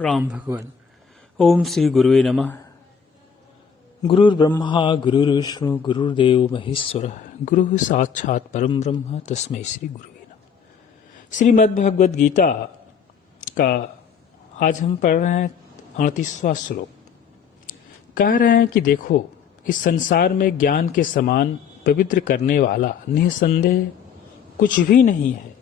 राम भगवान। ओम श्री गुरुवे नमः। गुरुर्ब्रह्मा गुरुर्विष्णु गुरुर्देव महेश्वर गुरु साक्षात परम ब्रह्म तस्मै श्री गुरुवे नमः। श्रीमद् भगवद गीता का आज हम पढ़ रहे हैं 38वां श्लोक। कह रहे हैं कि देखो, इस संसार में ज्ञान के समान पवित्र करने वाला निसंदेह कुछ भी नहीं है।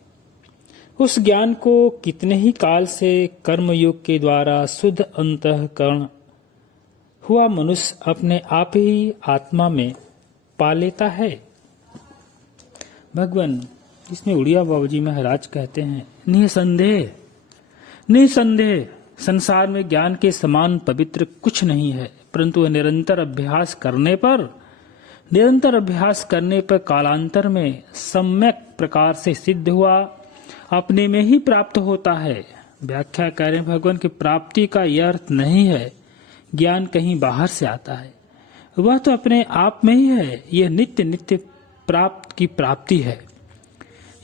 उस ज्ञान को कितने ही काल से कर्मयोग के द्वारा शुद्ध अंतःकरण हुआ मनुष्य अपने आप ही आत्मा में पा लेता है। भगवान इसमें उड़िया बाबूजी महाराज कहते हैं, निसंदेह संसार में ज्ञान के समान पवित्र कुछ नहीं है, परंतु निरंतर अभ्यास करने पर कालांतर में सम्यक प्रकार से सिद्ध हुआ अपने में ही प्राप्त होता है। व्याख्या करें भगवान की प्राप्ति का यह अर्थ नहीं है ज्ञान कहीं बाहर से आता है, वह तो अपने आप में ही है। यह नित्य प्राप्त की प्राप्ति है।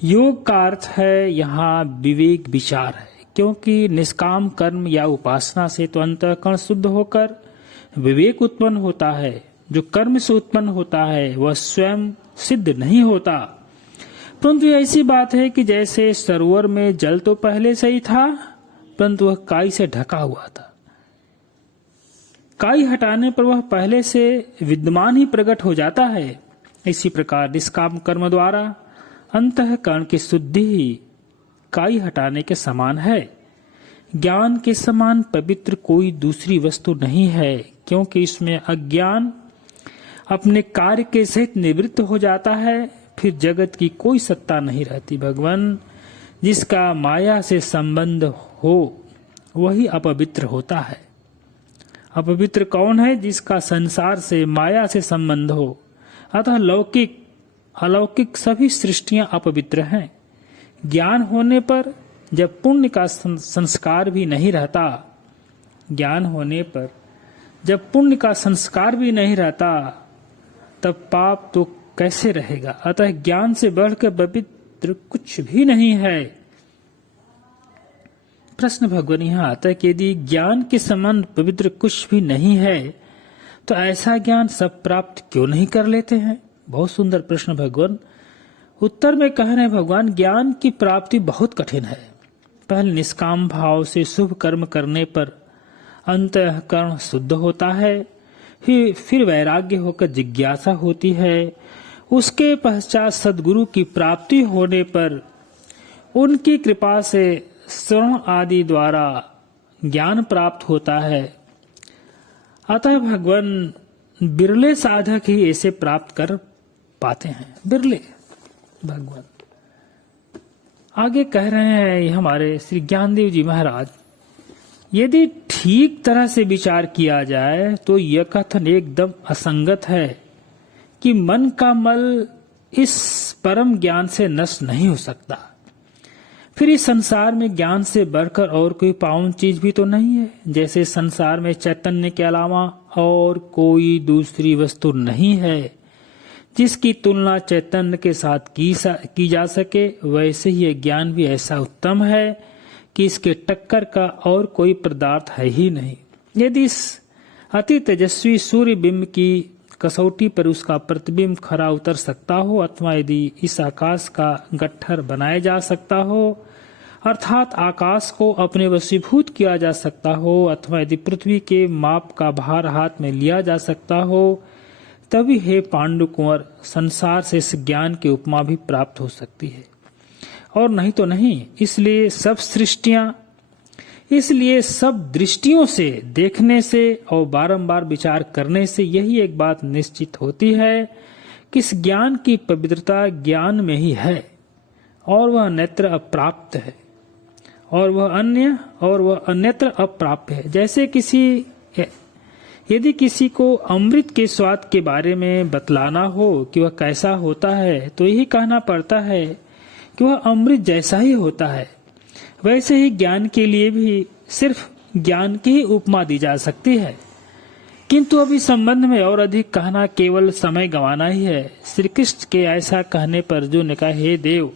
योग का अर्थ है यहाँ विवेक विचार है, क्योंकि निष्काम कर्म या उपासना से तो अंतःकरण शुद्ध होकर विवेक उत्पन्न होता है। जो कर्म से उत्पन्न होता है वह स्वयं सिद्ध नहीं होता, परंतु ऐसी बात है कि जैसे सरोवर में जल तो पहले से ही था, परंतु वह काई से ढका हुआ था। काई हटाने पर वह पहले से विद्यमान ही प्रकट हो जाता है। इसी प्रकार निष्काम कर्म द्वारा अंतःकरण की शुद्धि ही काई हटाने के समान है। ज्ञान के समान पवित्र कोई दूसरी वस्तु नहीं है, क्योंकि इसमें अज्ञान अपने कार्य के सहित निवृत्त हो जाता है। फिर जगत की कोई सत्ता नहीं रहती। भगवान जिसका माया से संबंध हो वही अपवित्र होता है। अपवित्र कौन है? जिसका संसार से माया से संबंध हो। अतः लौकिक अलौकिक सभी सृष्टियां अपवित्र हैं। ज्ञान होने पर जब पुण्य का संस्कार भी नहीं रहता, तब पाप तो कैसे रहेगा? अतः ज्ञान से बढ़कर पवित्र कुछ भी नहीं है। प्रश्न भगवान यहाँ आता है कि यदि ज्ञान के समान पवित्र कुछ भी नहीं है, तो ऐसा ज्ञान सब प्राप्त क्यों नहीं कर लेते हैं? बहुत सुंदर प्रश्न भगवान। उत्तर में कह रहे हैं भगवान, ज्ञान की प्राप्ति बहुत कठिन है। पहले निष्काम भाव से शुभ कर्म करने पर अंतःकरण शुद्ध होता है, फिर वैराग्य होकर जिज्ञासा होती है। उसके पश्चात सद्गुरु की प्राप्ति होने पर उनकी कृपा से श्रवण आदि द्वारा ज्ञान प्राप्त होता है। अतः भगवान बिरले साधक ही ऐसे प्राप्त कर पाते हैं। बिरले भगवान आगे कह रहे हैं हमारे श्री ज्ञानदेव जी महाराज, यदि ठीक तरह से विचार किया जाए तो यह कथन एकदम असंगत है कि मन का मल इस परम ज्ञान से नष्ट नहीं हो सकता। फिर इस संसार में ज्ञान से बढ़कर और कोई पावन चीज भी तो नहीं है। जैसे संसार में चैतन्य के अलावा और कोई दूसरी वस्तु नहीं है जिसकी तुलना चैतन्य के साथ की जा सके, वैसे ही यह ज्ञान भी ऐसा उत्तम है कि इसके टक्कर का और कोई पदार्थ है ही नहीं। यदि इस अति तेजस्वी सूर्य बिंब की कसौटी पर उसका प्रतिबिंब खरा उतर सकता हो, अथवा यदि इस आकाश का गट्ठर बनाया जा सकता हो, अर्थात आकाश को अपने वशीभूत किया जा सकता हो, अथवा यदि पृथ्वी के माप का भार हाथ में लिया जा सकता हो, तभी हे पांडु कुंवर संसार से इस ज्ञान की उपमा भी प्राप्त हो सकती है, और नहीं तो नहीं। इसलिए सब दृष्टियों से देखने से और बारंबार विचार करने से यही एक बात निश्चित होती है कि इस ज्ञान की पवित्रता ज्ञान में ही है, और वह अन्यत्र अप्राप्त है, और वह अन्यत्र अप्राप्य है। जैसे यदि किसी को अमृत के स्वाद के बारे में बतलाना हो कि वह कैसा होता है, तो यही कहना पड़ता है कि वह अमृत जैसा ही होता है। वैसे ही ज्ञान के लिए भी सिर्फ ज्ञान की ही उपमा दी जा सकती है, किंतु अभी संबंध में और अधिक कहना केवल समय गंवाना ही है। श्री कृष्ण के ऐसा कहने पर अर्जुन ने कहा, हे देव,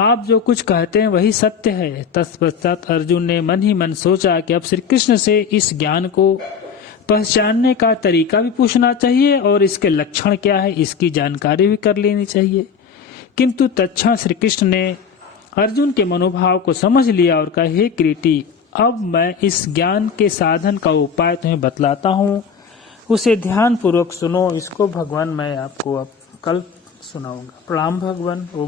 आप जो कुछ कहते हैं वही सत्य है। तत्पश्चात अर्जुन ने मन ही मन सोचा कि अब श्री कृष्ण से इस ज्ञान को पहचानने का तरीका भी पूछना चाहिए और इसके लक्षण क्या है इसकी जानकारी भी कर लेनी चाहिए। किंतु तत्क्षण श्री कृष्ण ने अर्जुन के मनोभाव को समझ लिया और कहा, हे किरीटी, अब मैं इस ज्ञान के साधन का उपाय तुम्हें बतलाता हूँ, उसे ध्यान पूर्वक सुनो। इसको भगवान मैं आपको अब कल सुनाऊंगा। प्रणाम भगवान।